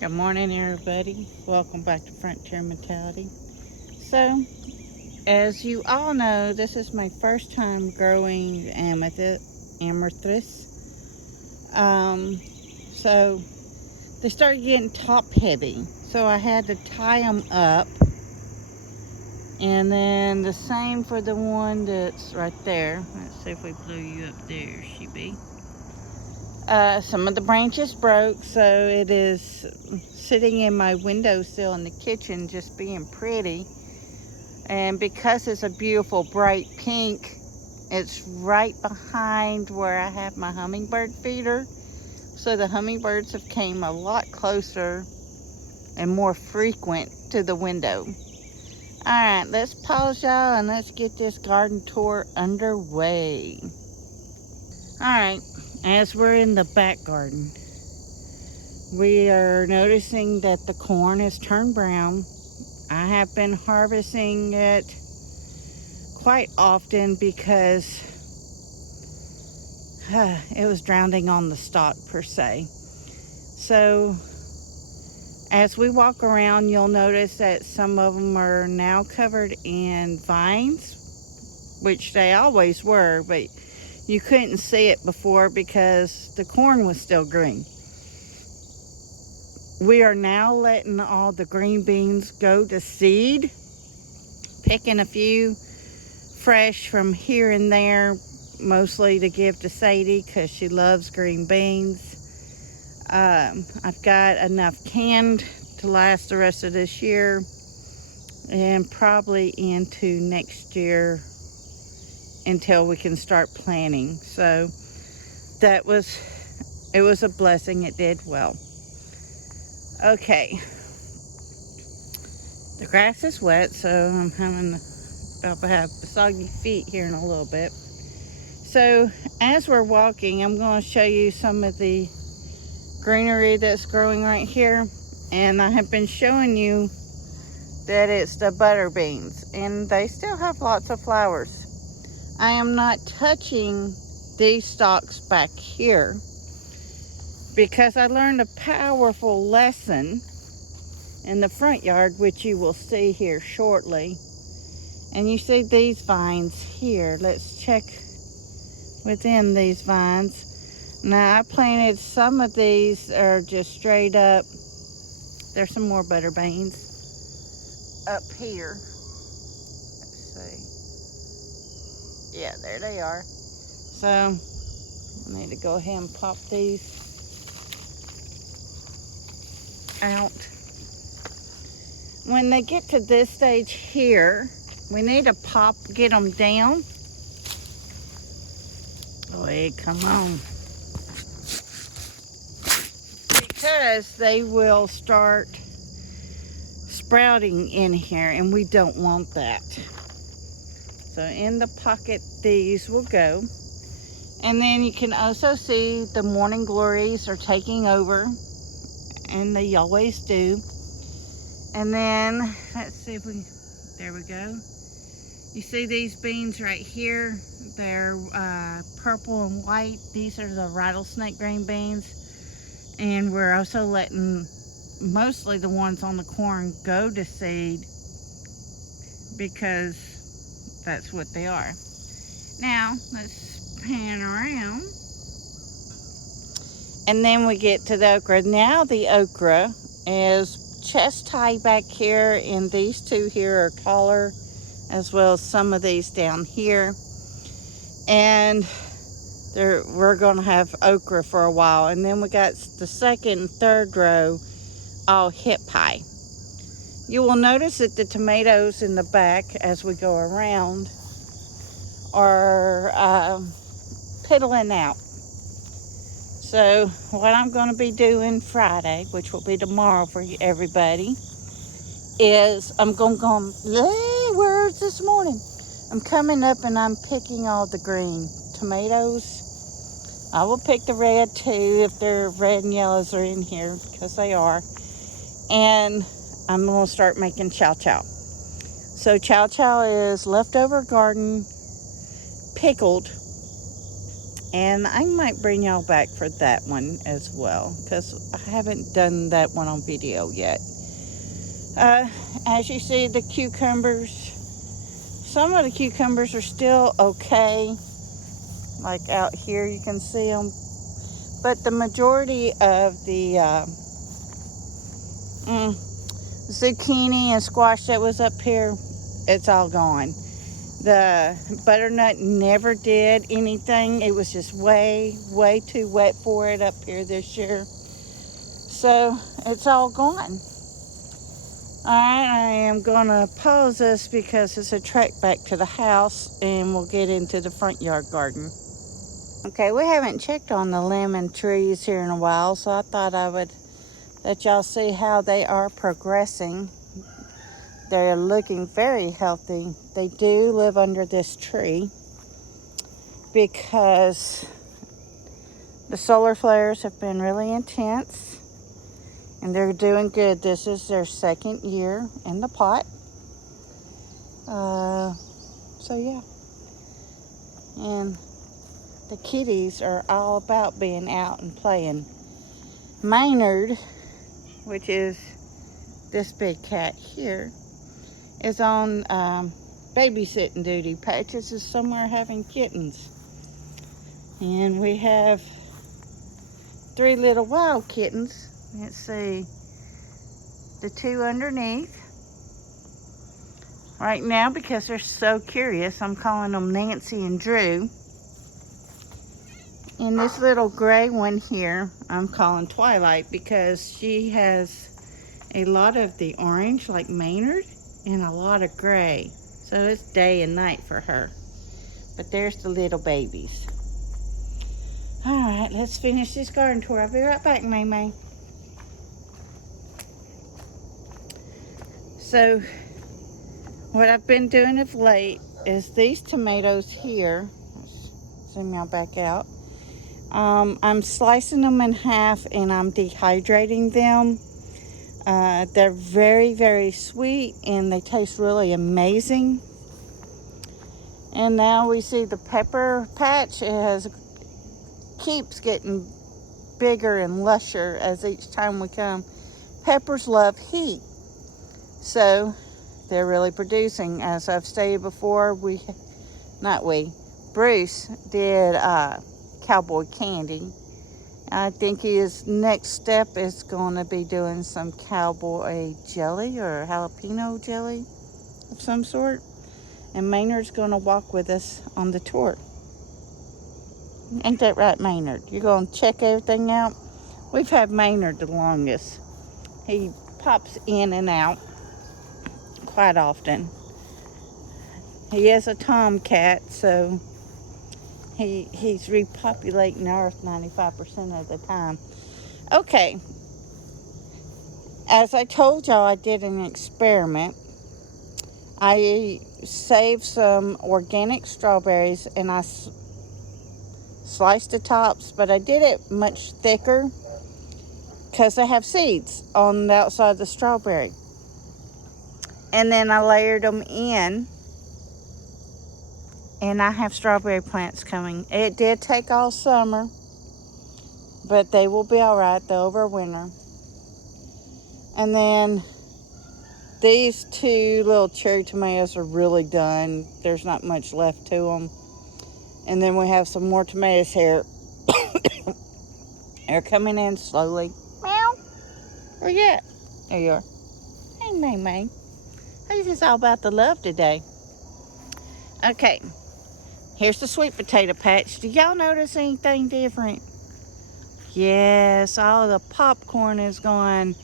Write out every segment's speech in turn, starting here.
Good morning, everybody. Welcome back to Frontier Mentality. So, as you all know, this is my first time growing amethyst. So they started getting top heavy, so I had to tie them up. And then the same for the one that's right there. Let's see if we blew you up there, she be. Some of the branches broke, so it is sitting in my windowsill in the kitchen just being pretty. And because it's a beautiful bright pink, it's right behind where I have my hummingbird feeder. So the hummingbirds have came a lot closer and more frequent to the window. Alright, let's pause y'all and let's get this garden tour underway. Alright, as we're in the back garden, we are noticing that the corn has turned brown. I have been harvesting it quite often because it was drowning on the stalk per se. So as we walk around, you'll notice that some of them are now covered in vines, which they always were, but you couldn't see it before because the corn was still green. We are now letting all the green beans go to seed, picking a few fresh from here and there, mostly to give to Sadie because she loves green beans. I've got enough canned to last the rest of this year and probably into next year until we can start planting. So it was a blessing. It did well. Okay, the grass is wet, so I'm about to have soggy feet here in a little bit. So as we're walking, I'm going to show you some of the greenery that's growing right here. And I have been showing you that it's the butter beans, and they still have lots of flowers. I am not touching these stalks back here because I learned a powerful lesson in the front yard, which you will see here shortly. And you see these vines here. Let's check within these vines. Now I planted some of these are just straight up. There's some more butter beans up here. Let's see. Yeah, there they are. So I need to go ahead and pop these out. When they get to this stage here, we need to get them down. Wait, come on. Because they will start sprouting in here, and we don't want that. So in the pocket, these will go. And then you can also see the morning glories are taking over, and they always do. And then, let's see if there we go. You see these beans right here? They're purple and white. These are the rattlesnake green beans. And we're also letting mostly the ones on the corn go to seed because that's what they are. Now, let's pan around. And then we get to the okra. Now the okra is chest high back here, and these two here are taller, as well as some of these down here. And we're going to have okra for a while. And then we got the second and third row all hip high. You will notice that the tomatoes in the back as we go around are piddling out. So what I'm going to be doing Friday, which will be tomorrow for everybody, is I'm going to go, hey, where's this morning? I'm coming up and I'm picking all the green tomatoes. I will pick the red too if their red and yellows are in here, because they are. And I'm going to start making chow chow. So chow chow is leftover garden pickled And I might bring y'all back for that one as well, because I haven't done that one on video yet. As you see, the cucumbers, some of the cucumbers are still okay. Like out here, you can see them. But the majority of the zucchini and squash that was up here, it's all gone. The butternut never did anything. It was just way too wet for it up here this year. So it's all gone. Alright, I am gonna pause this because it's a trek back to the house and we'll get into the front yard garden. Okay, we haven't checked on the lemon trees here in a while, so I thought I would let y'all see how they are progressing. They're looking very healthy. They do live under this tree because the solar flares have been really intense and they're doing good. This is their second year in the pot. So yeah. And the kitties are all about being out and playing. Maynard, which is this big cat here, is on babysitting duty. Patches is somewhere having kittens. And we have 3 little wild kittens. Let's see, the 2 underneath. Right now, because they're so curious, I'm calling them Nancy and Drew. And this little gray one here, I'm calling Twilight because she has a lot of the orange like Maynard and a lot of gray. So it's day and night for her. But there's the little babies. Alright, let's finish this garden tour. I'll be right back, May May. So, what I've been doing of late is these tomatoes here. Let's zoom y'all back out. I'm slicing them in half and I'm dehydrating them. They're very sweet and they taste really amazing. And now we see the pepper patch. It keeps getting bigger and lusher as each time we come. Peppers love heat, so they're really producing. As I've stated before, Bruce did cowboy candy. I think his next step is going to be doing some cowboy jelly or jalapeno jelly of some sort. And Maynard's going to walk with us on the tour. Ain't that right, Maynard? You're going to check everything out? We've had Maynard the longest. He pops in and out quite often. He is a tomcat, so he's repopulating the earth 95% of the time. Okay. As I told y'all, I did an experiment. I saved some organic strawberries and I sliced the tops, but I did it much thicker because they have seeds on the outside of the strawberry. And then I layered them in, and I have strawberry plants coming. It did take all summer, but they will be all right. They'll overwinter. And then these 2 little cherry tomatoes are really done. There's not much left to them. And then we have some more tomatoes here. They're coming in slowly. Meow. Where you at? There you are. Hey, May May. This is all about the love today. Okay. Here's the sweet potato patch. Do y'all notice anything different? Yes, all the popcorn is gone.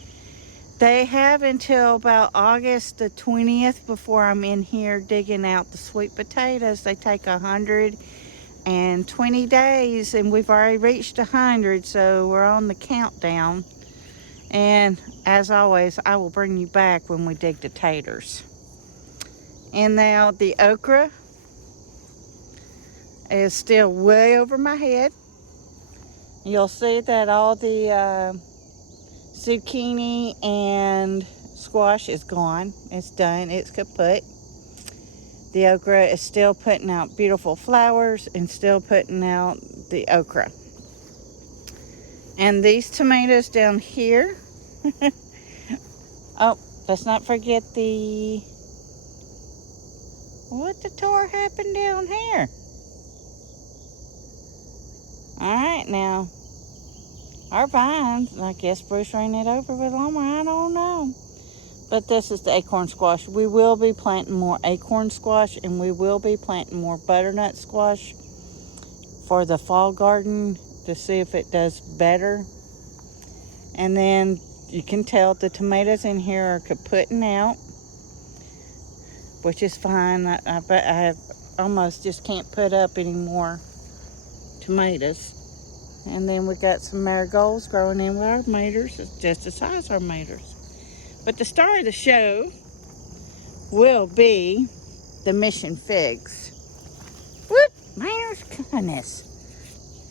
They have until about August the 20th before I'm in here digging out the sweet potatoes. They take 120 days, and we've already reached 100, so we're on the countdown. And as always, I will bring you back when we dig the taters. And now the okra is still way over my head. You'll see that all the zucchini and squash is gone. It's done. It's kaput. The okra is still putting out beautiful flowers and still putting out the okra. And these tomatoes down here. Oh, let's not forget what the tar happened down here. All right, now, our vines, I guess Bruce ran it over with a lawnmower, I don't know. But this is the acorn squash. We will be planting more acorn squash, and we will be planting more butternut squash for the fall garden to see if it does better. And then you can tell the tomatoes in here are kaputting out, which is fine. I almost just can't put up any more tomatoes. And then we got some marigolds growing in with our maters. It's just the size of our maters. But the star of the show will be the mission figs. Whoop! My goodness.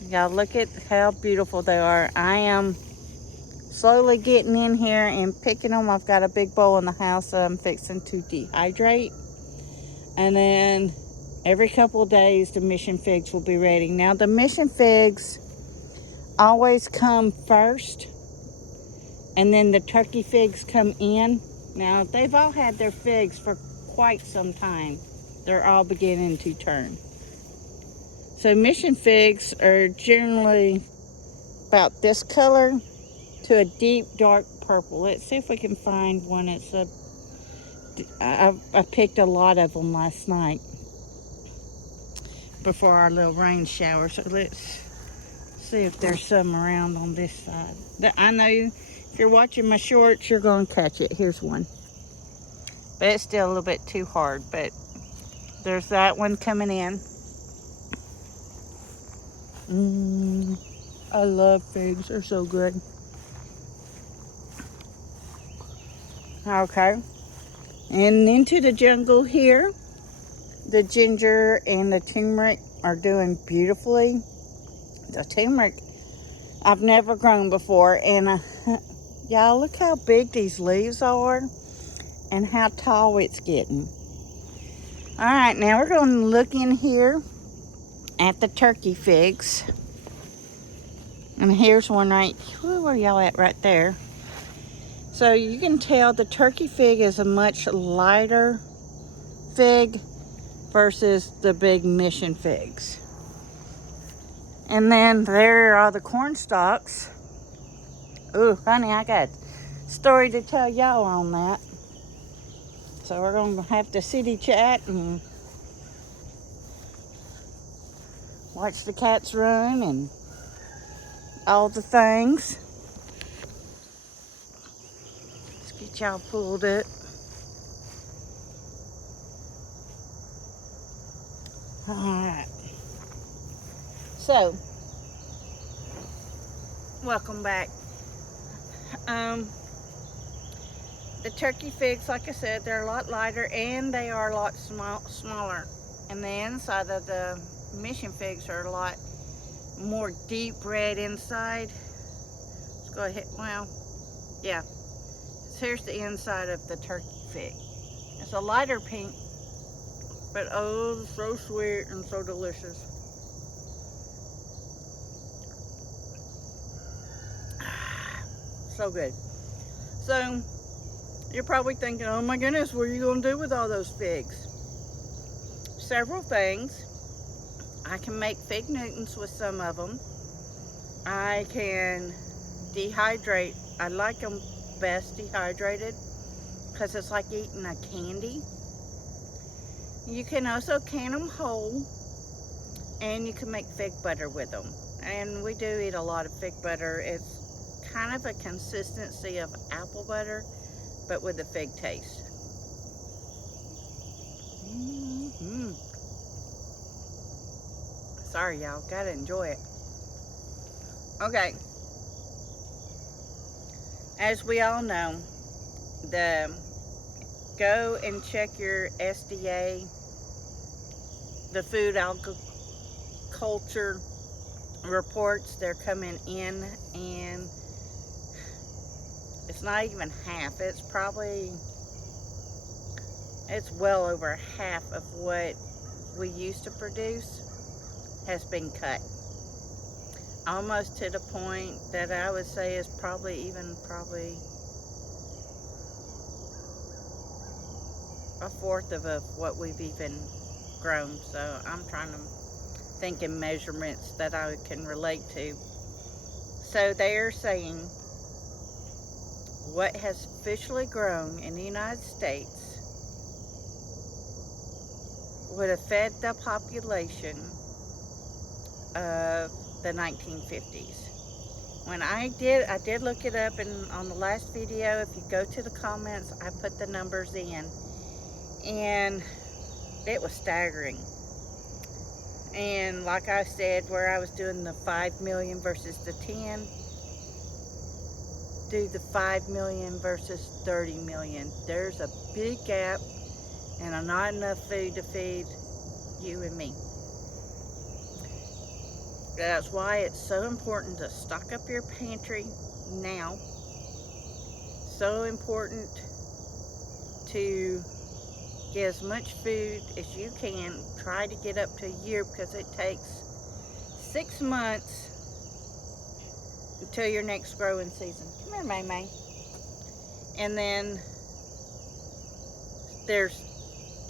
Y'all look at how beautiful they are. I am slowly getting in here and picking them. I've got a big bowl in the house that I'm fixing to dehydrate. And then every couple of days, the mission figs will be ready. Now, the mission figs always come first, and then the turkey figs come in. Now, they've all had their figs for quite some time. They're all beginning to turn. So mission figs are generally about this color to a deep dark purple. Let's see if we can find one. I picked a lot of them last night before our little rain shower. So let's see if there's some around on this side. I know if you're watching my shorts, you're going to catch it. Here's one. But it's still a little bit too hard. But there's that one coming in. I love figs. They're so good. Okay. And into the jungle here, the ginger and the turmeric are doing beautifully. The turmeric I've never grown before, and y'all look how big these leaves are and how tall it's getting. All right, now we're going to look in here at the turkey figs. And here's one right, where y'all at right there? So you can tell the turkey fig is a much lighter fig versus the big mission figs. And then there are the corn stalks. Ooh, honey, I got a story to tell y'all on that. So we're going to have to city chat and watch the cats run and all the things. Let's get y'all pulled up. All right. So, welcome back. The turkey figs, like I said, they're a lot lighter and they are a lot smaller. And the inside of the mission figs are a lot more deep red inside. Let's go ahead. Well, yeah. So here's the inside of the turkey fig. It's a lighter pink, but oh, so sweet and so delicious. So good. So you're probably thinking, oh my goodness, what are you going to do with all those figs? Several things. I can make fig Newtons with some of them. I can dehydrate. I like them best dehydrated because it's like eating a candy. You can also can them whole, and you can make fig butter with them. And we do eat a lot of fig butter. It's kind of a consistency of apple butter, but with a fig taste. Sorry, y'all. Gotta enjoy it. Okay. As we all know, go and check your SDA, the food agriculture reports. They're coming in, and it's not even half. It's well over half of what we used to produce has been cut. almost to the point that I would say is probably a fourth of what we've even grown. So I'm trying to think in measurements that I can relate to. So they're saying what has officially grown in the United States would have fed the population of the 1950s. When I did look it up, and on the last video, if you go to the comments, I put the numbers in, and it was staggering. And like I said, where I was doing the 5 million versus the 10, do the 5 million versus 30 million. There's a big gap and not enough food to feed you and me. That's why it's so important to stock up your pantry now. So important to get as much food as you can. Try to get up to a year, because it takes 6 months until your next growing season. Come here, May May. And then there's,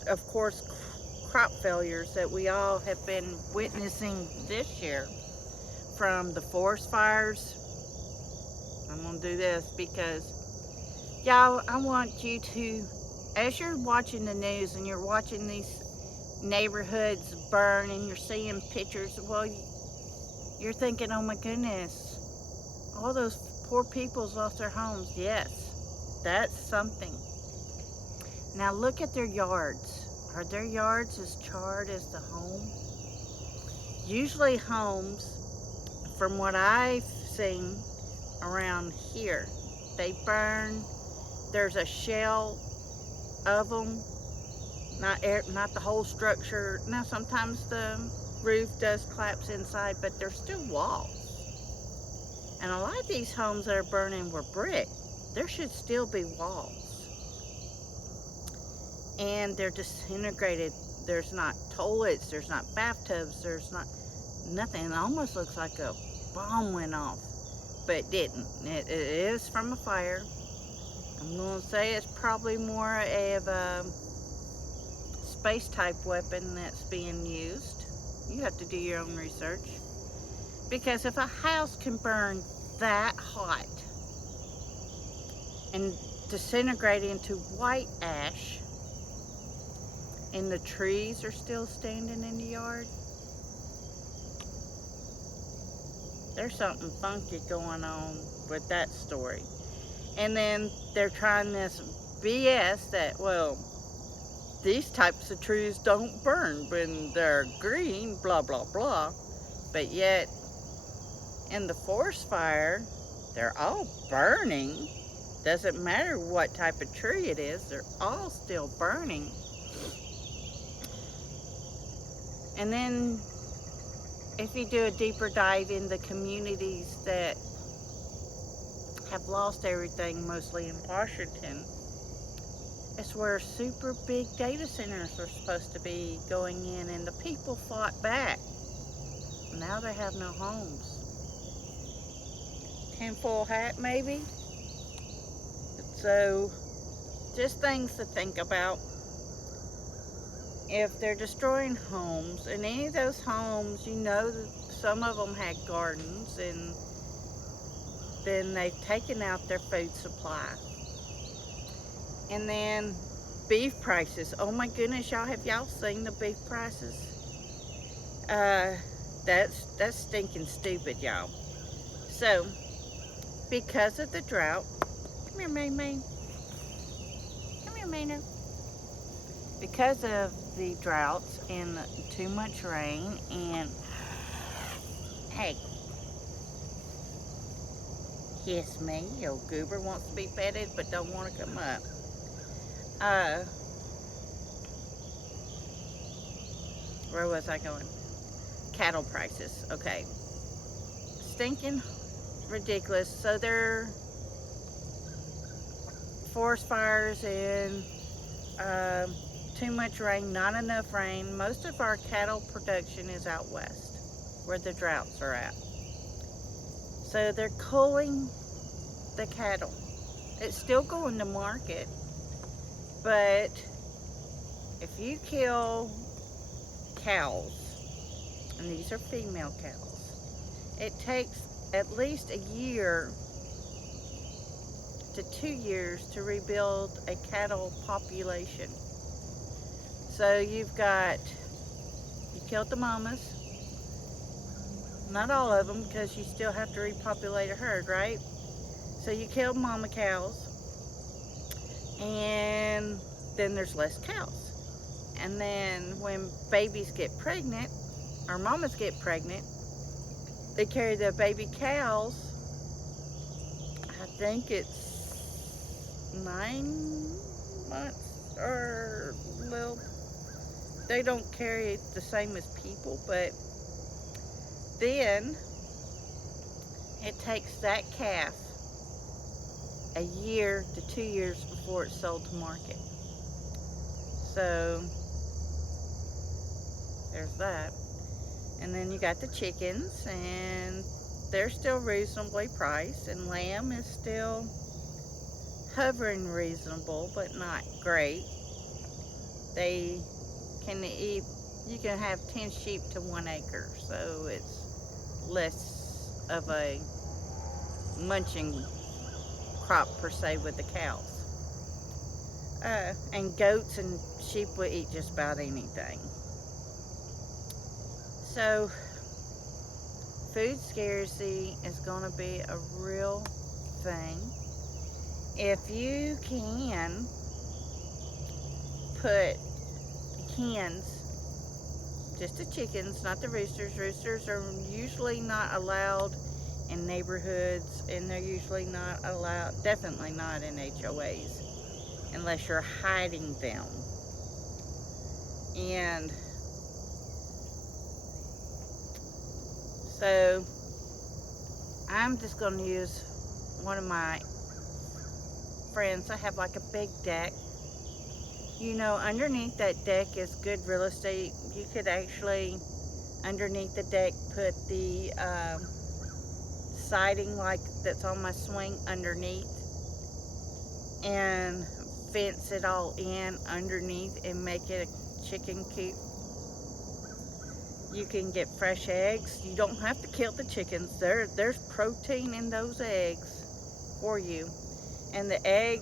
of course, crop failures that we all have been witnessing this year, from the forest fires. I'm gonna do this because, y'all, I want you to, as you're watching the news and you're watching these neighborhoods burn and you're seeing pictures, well, you're thinking, oh my goodness, all those poor people's lost their homes. Yes, that's something. Now look at their yards. Are their yards as charred as the home? Usually homes, from what I've seen around here, they burn. There's a shell of them, not the whole structure. Now sometimes the roof does collapse inside, but there's still walls. And a lot of these homes that are burning were brick. There should still be walls. And they're disintegrated. There's not toilets, there's not bathtubs, there's not nothing. It almost looks like a bomb went off, but it didn't. It is from a fire. I'm going to say it's probably more of a space type weapon that's being used. You have to do your own research. Because if a house can burn that hot and disintegrate into white ash, and the trees are still standing in the yard, there's something funky going on with that story. And then they're trying this BS that, well, these types of trees don't burn when they're green, blah, blah, blah. But yet, in the forest fire, they're all burning. Doesn't matter what type of tree it is, they're all still burning. And then if you do a deeper dive in the communities that have lost everything, mostly in Washington, it's where super big data centers are supposed to be going in, and the people fought back. Now they have no homes. Tinfoil hat, maybe? So, just things to think about. If they're destroying homes, and any of those homes, you know that some of them had gardens, and then they've taken out their food supply. And then beef prices. Oh my goodness, y'all, have y'all seen the beef prices? That's stinking stupid, y'all. So, because of the drought, come here, May May. Come here, Mayno. Because of the droughts and too much rain, and hey, kiss me. Your goober wants to be petted but don't want to come up. Where was I going? Cattle prices. Okay. Stinking ridiculous. So they're forest fires and too much rain, not enough rain. Most of our cattle production is out west, where the droughts are at. So they're culling the cattle. It's still going to market, but if you kill cows, and these are female cows, it takes at least a year to 2 years to rebuild a cattle population. So you killed the mamas, not all of them, because you still have to repopulate a herd, right? So you kill mama cows, and then there's less cows. And then when babies get pregnant, or mamas get pregnant, they carry the baby cows. I think it's 9 months or little. They don't carry it the same as people, but then it takes that calf a year to 2 years before it's sold to market. So there's that. And then you got the chickens, and they're still reasonably priced, and lamb is still hovering reasonable, but not great. They can eat, you can have 10 sheep to 1 acre, so it's less of a munching crop per se with the cows. And goats and sheep will eat just about anything. So food scarcity is going to be a real thing. If you can put hens, just the chickens, not the roosters. Roosters are usually not allowed in neighborhoods, and they're usually not allowed, definitely not in HOAs, unless you're hiding them. And so I'm just going to use one of my friends. I have like a big deck. You know, underneath that deck is good real estate. You could actually, underneath the deck, put the siding like that's on my swing underneath, and fence it all in underneath and make it a chicken coop. You can get fresh eggs. You don't have to kill the chickens. There's protein in those eggs for you. And the egg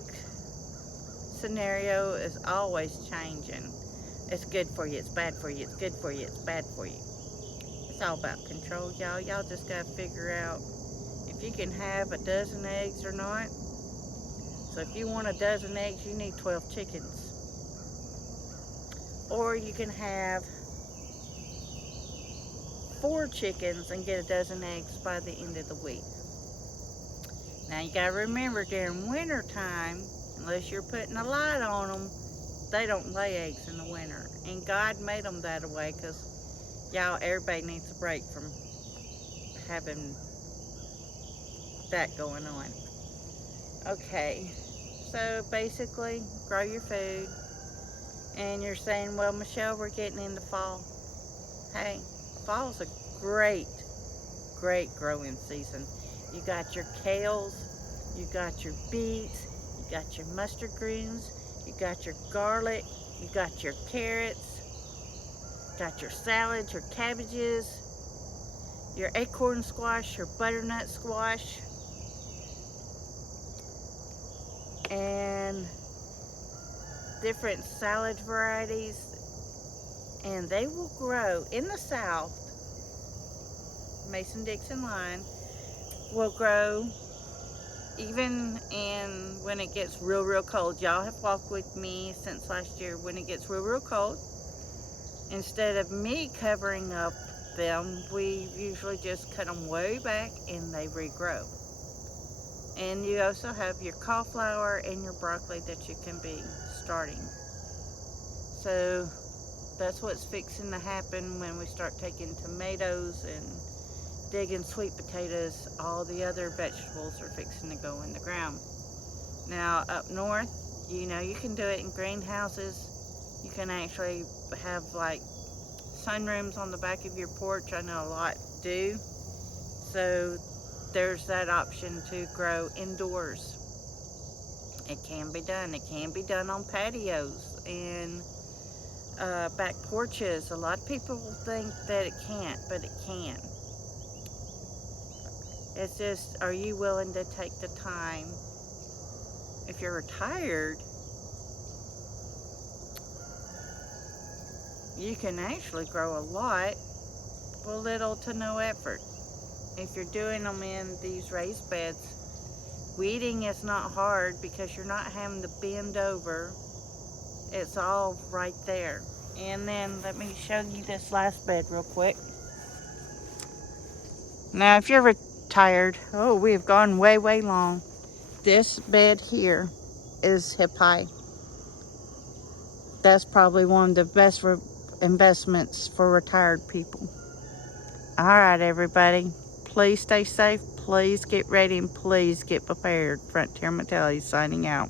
scenario is always changing. It's good for you, it's bad for you, it's good for you, it's bad for you. It's all about control, y'all. Y'all just gotta figure out if you can have a dozen eggs or not. So if you want a dozen eggs, you need 12 chickens. Or you can have 4 chickens and get a dozen eggs by the end of the week. Now you gotta remember, during winter time, unless you're putting a light on them, they don't lay eggs in the winter. And God made them that way because, y'all, everybody needs a break from having that going on. Okay, so basically, grow your food. And you're saying, well, Michelle, we're getting into fall. Hey, fall's a great growing season. You got your kales, you got your beets, you got your mustard greens, you got your garlic, you got your carrots, got your salads, your cabbages, your acorn squash, your butternut squash, and different salad varieties. And they will grow in the South. Mason-Dixon line will grow even when it gets real cold. Y'all have walked with me since last year. When it gets real cold, instead of me covering up them, we usually just cut them way back and they regrow. And you also have your cauliflower and your broccoli that you can be starting. So that's what's fixing to happen when we start taking tomatoes and digging sweet potatoes. All the other vegetables are fixing to go in the ground. Now up north, you know, you can do it in greenhouses. You can actually have like sunrooms on the back of your porch. I know a lot do. So there's that option to grow indoors. It can be done. It can be done on patios and back porches. A lot of people think that it can't, but it can. It's just, are you willing to take the time? If you're retired, you can actually grow a lot with little to no effort. If you're doing them in these raised beds, weeding is not hard because you're not having to bend over. It's all right there. And then let me show you this last bed real quick. Now if you're retired, oh, we have gone way, way long. This bed here is hip high. That's probably one of the best investments for retired people. All right, everybody. Please stay safe. Please get ready and please get prepared. Frontier Mentality signing out.